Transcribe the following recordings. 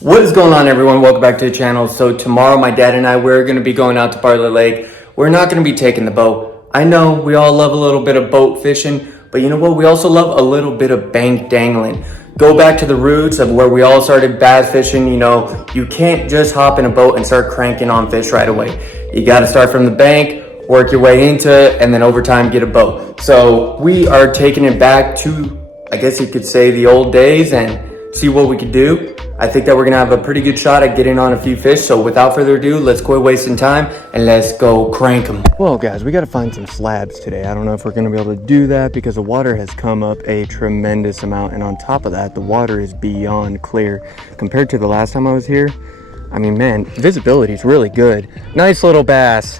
What is going on, everyone? Welcome back to the channel. So tomorrow my dad and I, we're going to be going out to Bartlett Lake. We're not going to be taking the boat. I know we all love a little bit of boat fishing, but you know what? We also love a little bit of bank dangling. Go back to the roots of where we all started bass fishing. You know, you can't just hop in a boat and start cranking on fish right away. You got to start from the bank, work your way into it, and then over time get a boat. So we are taking it back to, I guess you could say, the old days and see what we could do. I think that we're gonna have a pretty good shot at getting on a few fish. So without further ado, let's quit wasting time and let's go crank them. Well guys, we gotta find some slabs today. I don't know if we're gonna be able to do that because the water has come up a tremendous amount. And on top of that, the water is beyond clear. Compared to the last time I was here, I mean, man, visibility is really good. Nice little bass.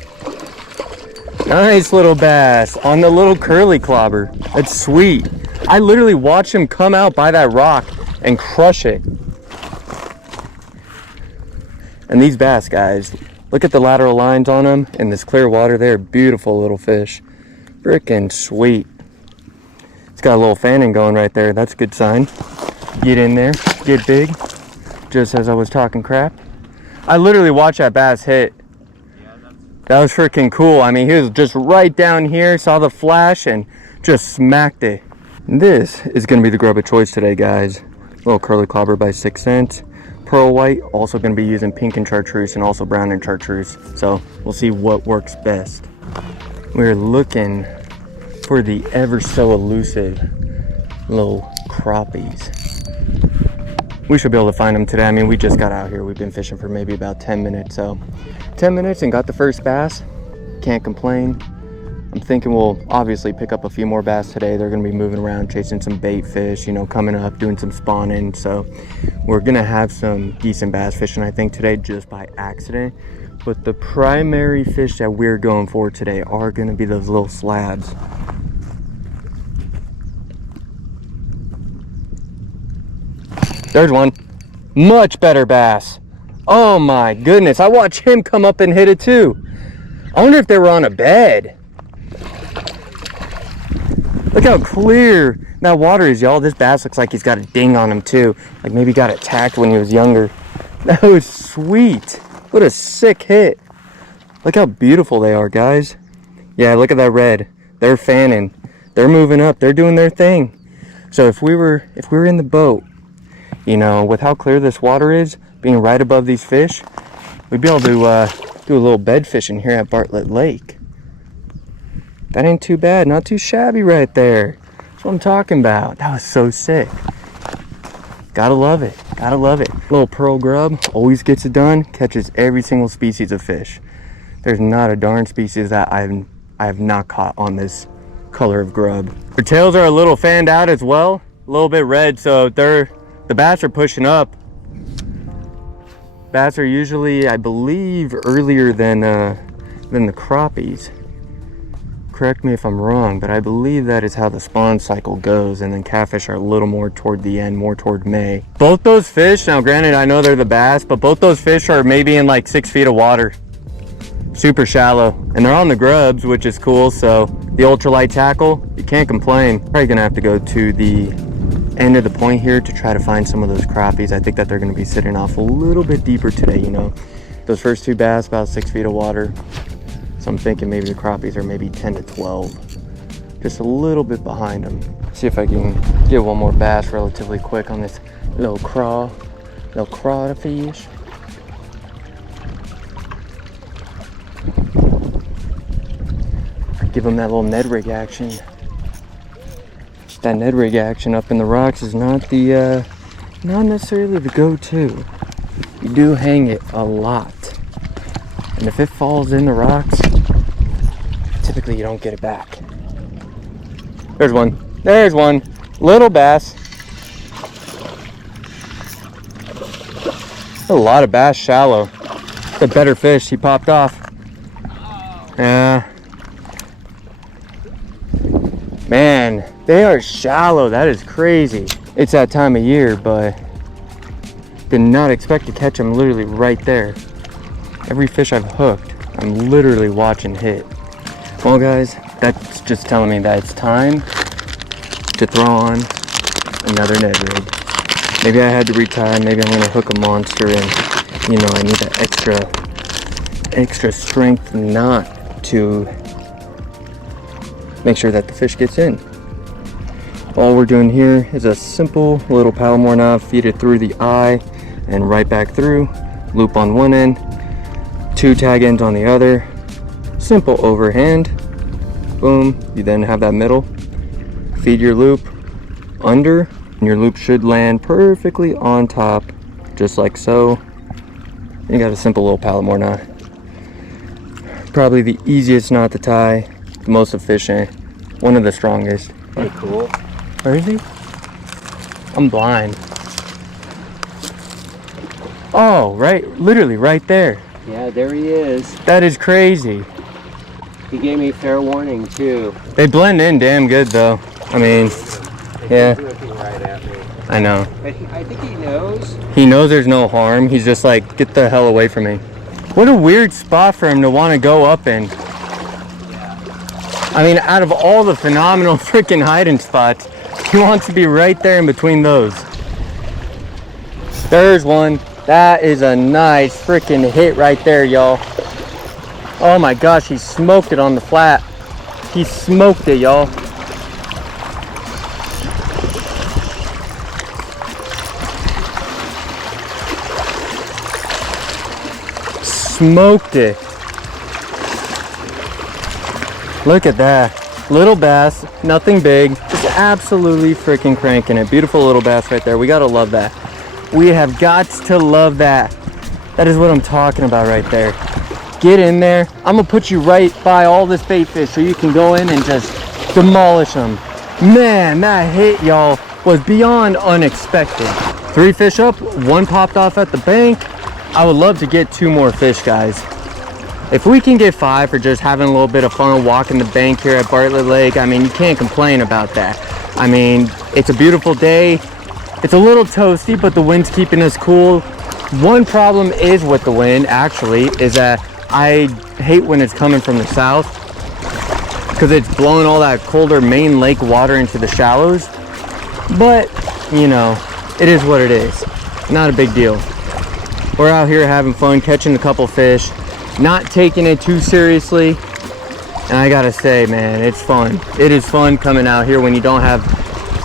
Nice little bass on the little curly clobber. That's sweet. I literally watched him come out by that rock and crush it. And these bass, guys, look at the lateral lines on them in this clear water. They're beautiful little fish. Freaking sweet. It's got a little fanning going right there. That's a good sign. Get in there, get big, just as I was talking crap. I literally watched that bass hit. That was freaking cool. I mean, he was just right down here, saw the flash, and just smacked it. This is going to be the grub of choice today, guys. Little curly clobber by 6 cents. Pearl white, also going to be using pink and chartreuse and also brown and chartreuse. So we'll see what works best. We're looking for the ever so elusive little crappies. We should be able to find them today. I mean, we just got out here. We've been fishing for maybe about 10 minutes. So 10 minutes and got the first bass. Can't complain. I'm thinking we'll obviously pick up a few more bass today. They're going to be moving around, chasing some bait fish, you know, coming up, doing some spawning. So we're going to have some decent bass fishing, I think, today just by accident. But the primary fish that we're going for today are going to be those little slabs. There's one. Much better bass. Oh my goodness. I watched him come up and hit it too. I wonder if they were on a bed. Look how clear that water is, y'all. This bass looks like he's got a ding on him too. Like maybe got attacked when he was younger. That was sweet. What a sick hit. Look how beautiful they are, guys. Yeah, look at that red. They're fanning. They're moving up. They're doing their thing. So if we were in the boat, you know, with how clear this water is, being right above these fish, we'd be able to do a little bed fishing here at Bartlett Lake. That ain't too bad, not too shabby right there. That's what I'm talking about. That was so sick. Gotta love it, gotta love it. Little pearl grub, always gets it done, catches every single species of fish. There's not a darn species that I have not caught on this color of grub. Their tails are a little fanned out as well, a little bit red, so the bass are pushing up. Bass are usually, I believe, earlier than the crappies. Correct me if I'm wrong, but I believe that is how the spawn cycle goes, and then catfish are a little more toward the end, more toward May. Both those fish, now granted I know they're the bass, but both those fish are maybe in like 6 feet of water. Super shallow, and they're on the grubs, which is cool. So the ultralight tackle, you can't complain. Probably gonna have to go to the end of the point here to try to find some of those crappies. I think that they're gonna be sitting off a little bit deeper today, you know. Those first two bass, about 6 feet of water. So I'm thinking maybe the crappies are maybe 10 to 12. Just a little bit behind them. See if I can get one more bass relatively quick on this little craw to fish. Give them that little Ned rig action. That Ned rig action up in the rocks is not necessarily the go-to. You do hang it a lot. And if it falls in the rocks, typically you don't get it back. There's one. There's one. Little bass. A lot of bass shallow. The better fish. He popped off. Yeah. Man, they are shallow. That is crazy. It's that time of year, but did not expect to catch them literally right there. Every fish I've hooked, I'm literally watching hit. Well guys, that's just telling me that it's time to throw on another Ned rig. Maybe I had to retire. Maybe I'm gonna hook a monster and, you know, I need that extra strength knot to make sure that the fish gets in. All we're doing here is a simple little palomar knot, feed it through the eye and right back through, loop on one end, 2 tag ends on the other, simple overhand, boom. You then have that middle, feed your loop under, and your loop should land perfectly on top, just like so. You got a simple little palomar knot. Probably the easiest knot to tie, the most efficient, one of the strongest. Pretty cool. Where is he? I'm blind. Oh, right, literally right there. Yeah, there he is. That is crazy. He gave me fair warning too. They blend in damn good though. I mean, yeah. He's looking right at me. I know. But I think he knows. He knows there's no harm. He's just like, get the hell away from me. What a weird spot for him to want to go up in. I mean, out of all the phenomenal freaking hiding spots, he wants to be right there in between those. There's one. That is a nice freaking hit right there, y'all. Oh my gosh, he smoked it on the flat. He smoked it, y'all. Smoked it. Look at that. Little bass, nothing big, just absolutely freaking cranking it. Beautiful little bass right there. We gotta love that. We have got to love that. That is what I'm talking about right there. Get in there. I'm gonna put you right by all this bait fish so you can go in and just demolish them. Man, that hit, y'all, was beyond unexpected. 3 fish up, 1 popped off at the bank. I would love to get 2 more fish, guys. If we can get 5 for just having a little bit of fun walking the bank here at Bartlett Lake, I mean, you can't complain about that. I mean, it's a beautiful day. It's a little toasty, but the wind's keeping us cool. One problem is with the wind, actually, is that I hate when it's coming from the south because it's blowing all that colder main lake water into the shallows. But, you know, it is what it is. Not a big deal. We're out here having fun, catching a couple fish, not taking it too seriously. And I gotta say, man, it's fun. It is fun coming out here when you don't have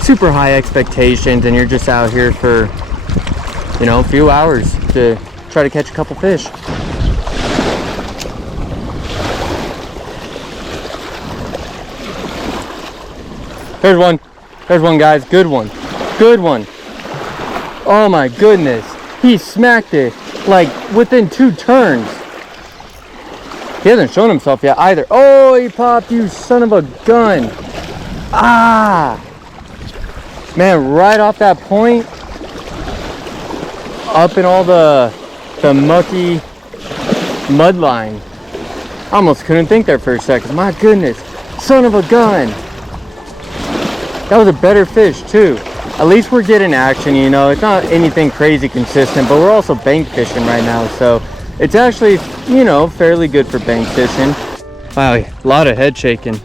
super high expectations and you're just out here for, you know, a few hours to try to catch a couple fish. There's one, guys. Good one. Good one. Oh my goodness. He smacked it like within 2 turns. He hasn't shown himself yet either. Oh, he popped, you son of a gun. Ah. Man, right off that point, up in all the mucky mud line. I almost couldn't think there for a second. My goodness, son of a gun. That was a better fish too. At least we're getting action, you know. It's not anything crazy consistent, but we're also bank fishing right now, so it's actually, you know, fairly good for bank fishing. Wow, a lot of head shaking.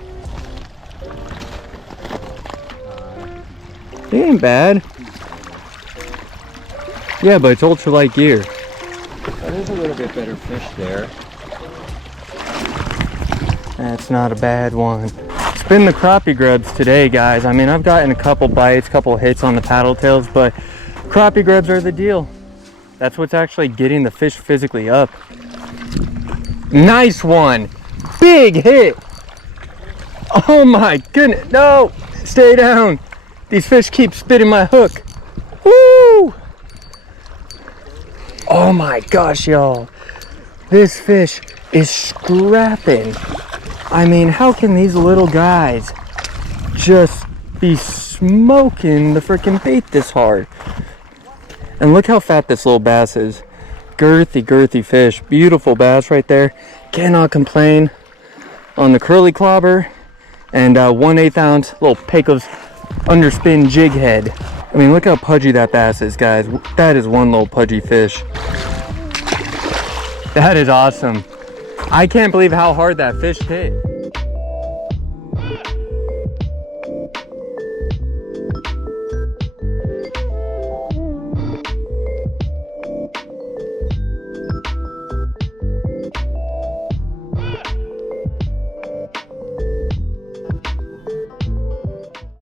He ain't bad. Yeah, but it's ultralight gear. There's a little bit better fish there. That's not a bad one. It's been the crappie grubs today, guys. I mean, I've gotten a couple bites, couple hits on the paddle tails, but crappie grubs are the deal. That's what's actually getting the fish physically up. Nice one. Big hit. Oh my goodness. No, stay down. These fish keep spitting my hook. Woo! Oh my gosh, y'all. This fish is scrapping. I mean, how can these little guys just be smoking the freaking bait this hard? And look how fat this little bass is. Girthy fish. Beautiful bass right there. Cannot complain on the curly clobber and 1/8 ounce little Pecos underspin jig head. I mean, look how pudgy that bass is, guys. That is one little pudgy fish. That is awesome. I can't believe how hard that fish hit.